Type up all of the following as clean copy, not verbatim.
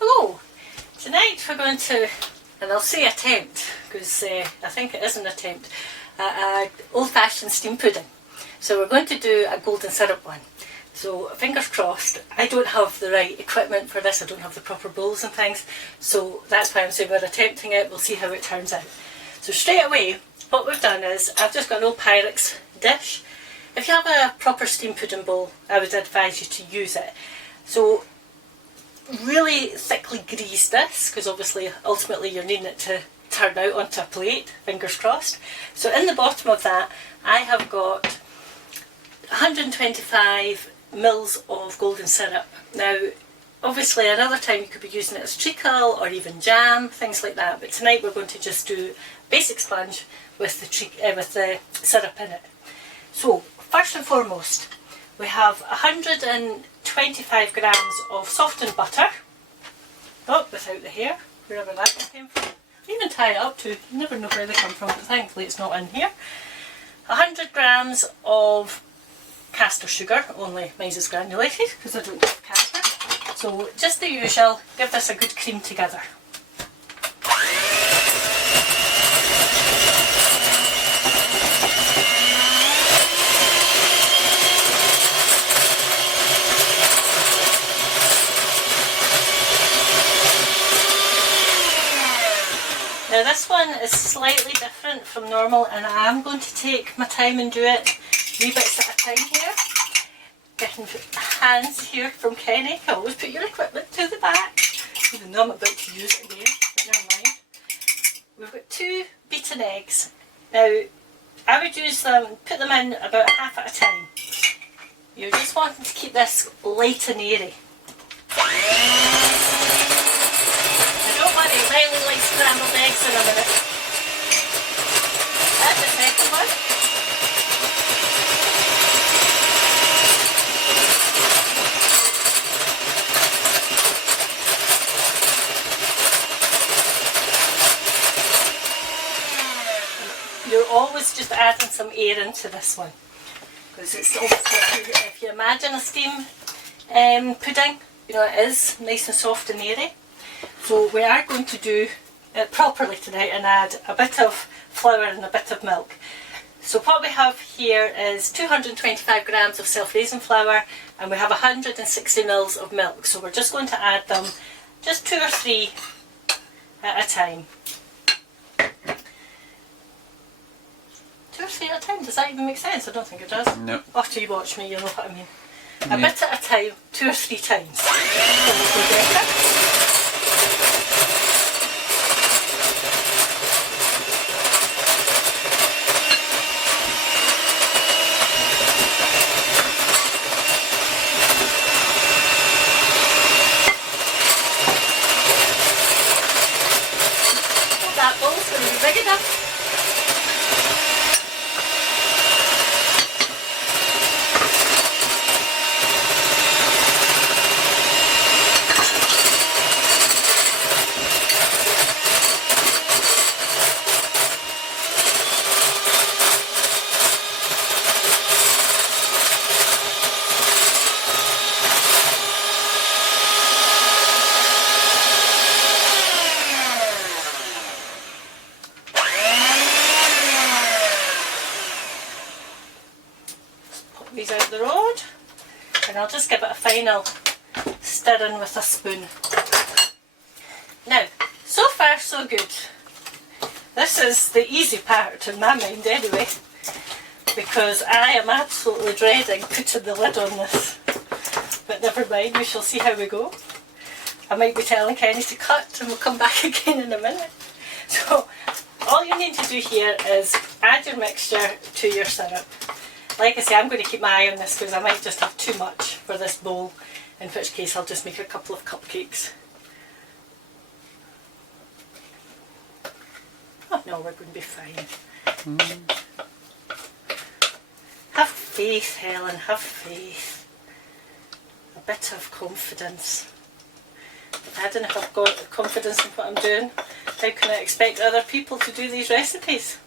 Hello! Tonight we're going to, and I'll say attempt, because I think it is an attempt, an old-fashioned steam pudding. So we're going to do a golden syrup one. So fingers crossed. I don't have the right equipment for this, I don't have the proper bowls and things, so that's why I'm saying we're attempting it. We'll see how it turns out. So straight away, what we've done is, I've just got an old Pyrex dish. If you have a proper steam pudding bowl, I would advise you to use it. So really thickly grease this, because obviously ultimately you're needing it to turn out onto a plate, fingers crossed. So in the bottom of that I have got 125 mils of golden syrup. Now obviously another time you could be using it as treacle or even jam, things like that, but tonight we're going to just do basic sponge with the syrup in it. So first and foremost, we have 125 grams of softened butter. Oh, without the hair, wherever that came from. I even tie it up too, you never know where they come from, but thankfully it's not in here. 100 grams of caster sugar, only mine's is granulated because I don't have caster. So just the usual, give this a good cream together. Now this one is slightly different from normal, and I am going to take my time and do it wee bits at a time here. Getting hands here from Kenny. Always put your equipment to the back, even though I'm about to use it again, but never mind. We've got 2 beaten eggs. Now I would use them, put them in about half at a time. You're just wanting to keep this light and airy. Don't worry, Riley likes scrambled eggs in a minute. That's the second one. You're always just adding some air into this one, because it's obviously, if you imagine a steam pudding, you know, it is nice and soft and airy. So we are going to do it properly tonight and add a bit of flour and a bit of milk. So what we have here is 225 grams of self-raising flour, and we have 160 mils of milk. So we're just going to add them just 2 or 3 at a time. 2 or 3 at a time, does that even make sense? I don't think it does. No. After you watch me, you'll know what I mean. A bit at a time, 2 or 3 times. That bowl's going to be big enough. These out the road, and I'll just give it a final stirring with a spoon. Now, so far so good. This is the easy part in my mind anyway, because I am absolutely dreading putting the lid on this. But never mind, we shall see how we go. I might be telling Kenny to cut and we'll come back again in a minute. So all you need to do here is add your mixture to your syrup. Like I say, I'm going to keep my eye on this because I might just have too much for this bowl, in which case I'll just make a couple of cupcakes. Oh no, we're going to be fine. Have faith, Helen, have faith. A bit of confidence. I don't know if I've got confidence in what I'm doing. How can I expect other people to do these recipes?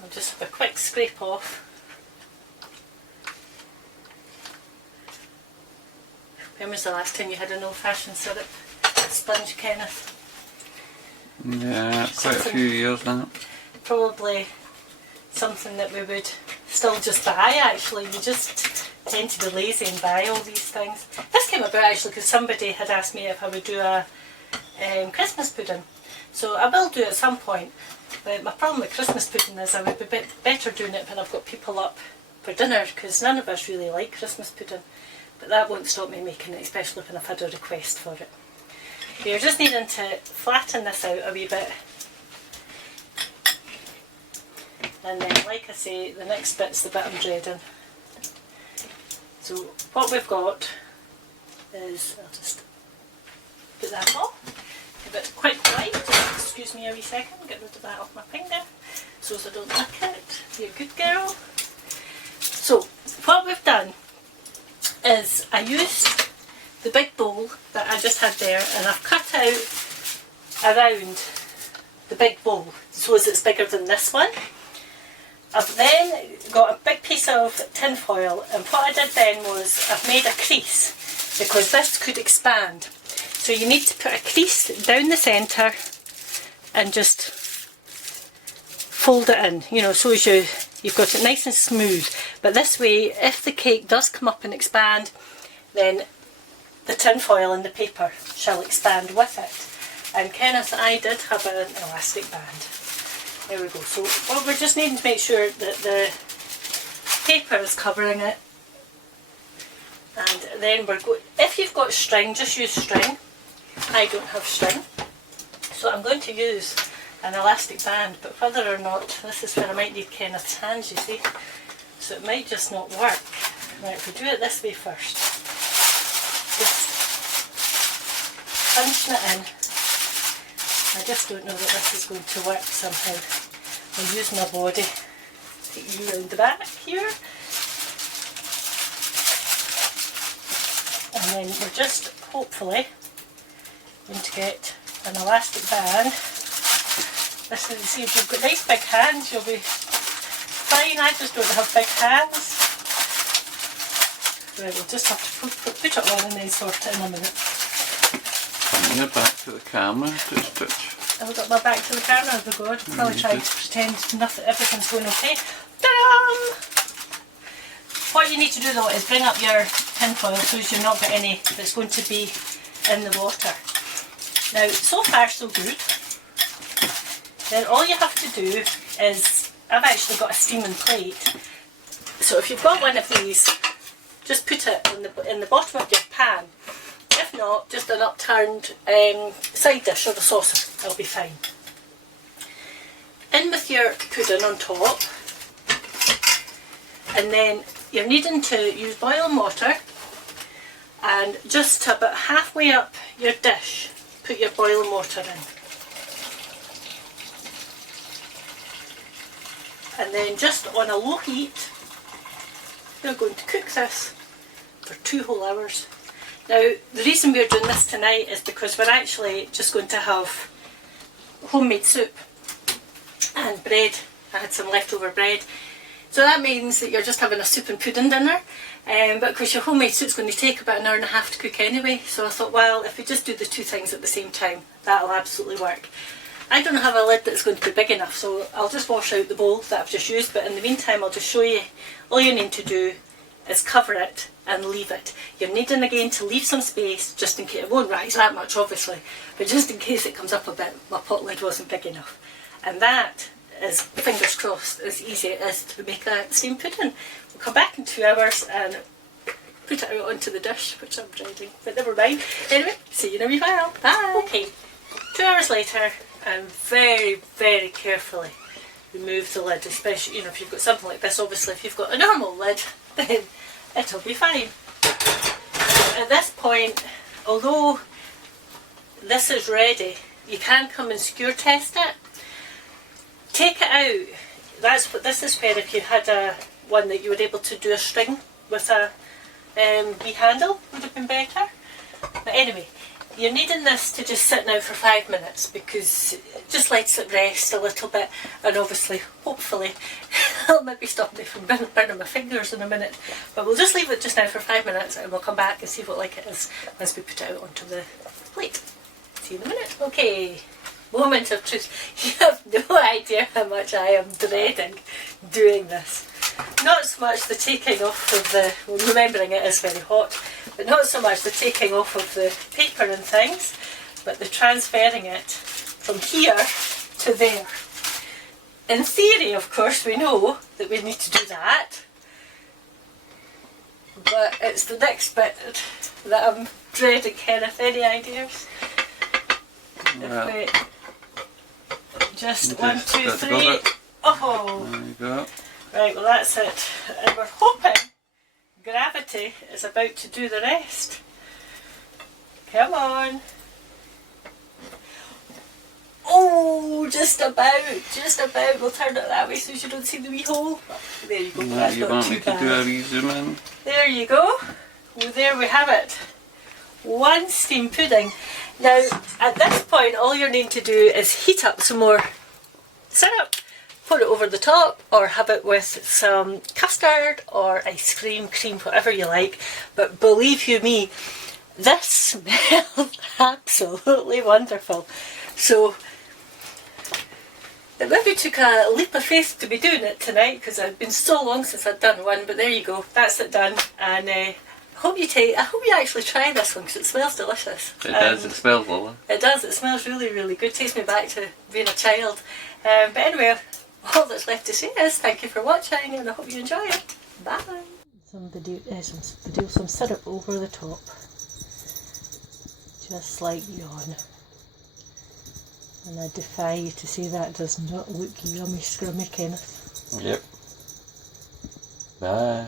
I'll just have a quick scrape off. When was the last time you had an old-fashioned syrup sponge, Kenneth? Yeah, quite a few years now. Probably something that we would still just buy, actually. We just tend to be lazy and buy all these things. This came about actually because somebody had asked me if I would do a Christmas pudding. So I will do it at some point. But my problem with Christmas pudding is I would be better doing it when I've got people up for dinner, because none of us really like Christmas pudding. But that won't stop me making it, especially when I've had a request for it. You're just needing to flatten this out a wee bit. And then, like I say, the next bit's the bit I'm dreading. So what we've got is, I'll just put that off. A bit quite light, just excuse me a wee second, get rid of that off my finger so as I don't lick it. You're a good girl. So what we've done is I used the big bowl that I just had there, and I've cut out around the big bowl so as it's bigger than this one. I've then got a big piece of tin foil, and what I did then was I've made a crease because this could expand. So you need to put a crease down the centre and just fold it in, you know, so as you've got it nice and smooth. But this way, if the cake does come up and expand, then the tin foil and the paper shall expand with it. And Kenneth, I did have an elastic band. There we go. So what we're just needing to make sure that the paper is covering it. And then we're going, if you've got string, just use string. I don't have string. So I'm going to use an elastic band, but whether or not, this is where I might need Kenneth's hands, you see. So it might just not work. Right, if we do it this way first. Just punching it in. I just don't know that this is going to work somehow. I'll use my body. Take you round the back here. And then we're just hopefully going to get an elastic band. This is, see, if you've got nice big hands, you'll be fine. I just don't have big hands. Right, we'll just have to put it on and then sort it in a minute. Turn your back to the camera to stitch. I've got my back to the camera, oh god. I'll probably try to pretend nothing, everything's going okay. Ta-da! What you need to do though is bring up your tin foil so as you've not got any that's going to be in the water. Now, so far so good. Then all you have to do is, I've actually got a steaming plate. So if you've got one of these, just put it in the bottom of your pan. If not, just an upturned side dish or a saucer, it'll be fine. In with your pudding on top, and then you're needing to use boiling water, and just about halfway up your dish, put your boiling water in. And then just on a low heat, we're going to cook this for 2 whole hours. Now, the reason we're doing this tonight is because we're actually just going to have homemade soup and bread. I had some leftover bread. So that means that you're just having a soup and pudding dinner. But because your homemade soup's going to take about an hour and a half to cook anyway. So I thought, well, if we just do the 2 things at the same time, that'll absolutely work. I don't have a lid that's going to be big enough, so I'll just wash out the bowl that I've just used. But in the meantime, I'll just show you. All you need to do is cover it and leave it. You're needing again to leave some space just in case. It won't rise that much obviously, but just in case it comes up a bit, my pot lid wasn't big enough. And that is, fingers crossed, as easy as to make a steamed pudding. We'll come back in 2 hours and put it out onto the dish, which I'm dreading, but never mind. Anyway, see you in a wee while. Bye! Okay, 2 hours later, and very, very carefully remove the lid, especially, you know, if you've got something like this. Obviously if you've got a normal lid, then it'll be fine. At this point, although this is ready, you can come and skewer test it. Take it out. This is where if you had one that you were able to do a string with a wee handle, would have been better. But anyway, you're needing this to just sit now for 5 minutes because it just lets it rest a little bit, and obviously, hopefully, I'll maybe stop me from burning my fingers in a minute, but we'll just leave it just now for 5 minutes and we'll come back and see what like it is once we put it out onto the plate. See you in a minute. Okay, moment of truth. You have no idea how much I am dreading doing this. Not so much the taking off of the, well, remembering it is very hot, but not so much the taking off of the paper and things, but the transferring it from here to there. In theory, of course, we know that we need to do that, but it's the next bit that I'm dreading. Kenneth, any ideas? Well, If we just 1, 2, 3. Oh! there you go. Right, well that's it. And we're hoping gravity is about to do the rest. Come on. Oh, just about, just about. We'll turn it that way so you don't see the wee hole. There you go, Now that's you not want too me to bad. do a wee zoom in? There you go. Well, there we have it. One steam pudding. Now, at this point, all you're needing to do is heat up some more syrup, put it over the top, or have it with some custard or ice cream, cream, whatever you like. But believe you me, this smells absolutely wonderful. So, it maybe took a leap of faith to be doing it tonight because it's been so long since I'd done one, but there you go, that's it done. And I hope you actually try this one because it smells delicious. It does, it smells lovely. It does, it smells really, really good. Takes me back to being a child. But anyway, all that's left to say is thank you for watching and I hope you enjoy it. Bye. Some syrup over the top. Just like yawn. And I defy you to say that does not look yummy scrummy, Kenneth. Yep. Bye.